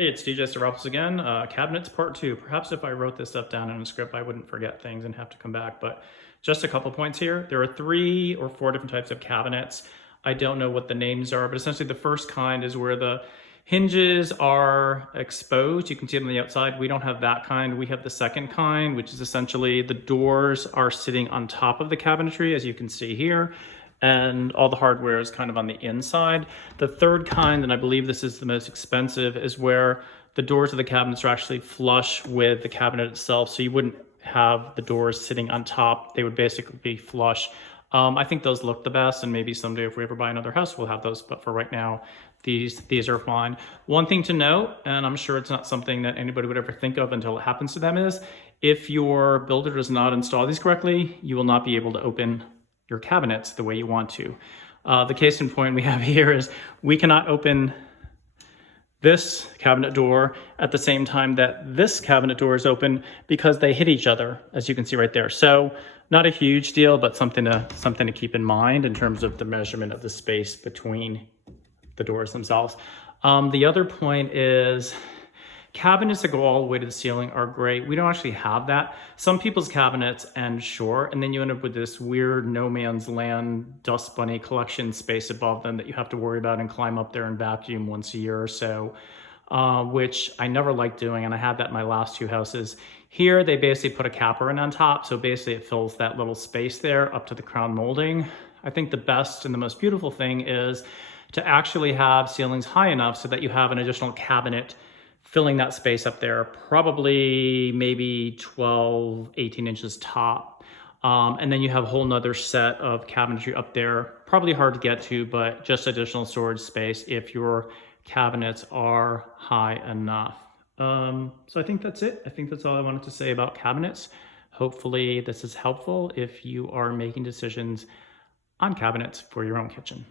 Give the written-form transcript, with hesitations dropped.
Hey, it's DJ Serapis again. Cabinets part two. Perhaps if I wrote this stuff down in a script, I wouldn't forget things and have to come back. But just a couple points here. There are 3 or 4 different types of cabinets. I don't know what the names are, but essentially the first kind is where the hinges are exposed. You can see them on the outside. We don't have that kind. We have the second kind, which is essentially the doors are sitting on top of the cabinetry, as you can see here, and all the hardware is kind of on the inside. The third kind, and I believe this is the most expensive, is where the doors of the cabinets are actually flush with the cabinet itself. So you wouldn't have the doors sitting on top. They would basically be flush. I think those look the best, and maybe someday if we ever buy another house, we'll have those. But for right now, these are fine. One thing to note, and I'm sure it's not something that anybody would ever think of until it happens to them, is if your builder does not install these correctly, you will not be able to open your cabinets the way you want to. The case in point we have here is we cannot open this cabinet door at the same time that this cabinet door is open because they hit each other, as you can see right there. So not a huge deal, but something to keep in mind in terms of the measurement of the space between the doors themselves. The other point is cabinets that go all the way to the ceiling are great. We don't actually have that. Some people's cabinets end short, and then you end up with this weird no man's land dust bunny collection space above them that you have to worry about and climb up there and vacuum once a year or so, which I never liked doing, and I had that in my last 2 houses. Here, they basically put a capper in on top, so basically it fills that little space there up to the crown molding. I think the best and the most beautiful thing is to actually have ceilings high enough so that you have an additional cabinet filling that space up there, probably maybe 12, 18 inches top. And then you have a whole nother set of cabinetry up there, probably hard to get to, but just additional storage space if your cabinets are high enough. So I think that's it. I think that's all I wanted to say about cabinets. Hopefully this is helpful if you are making decisions on cabinets for your own kitchen.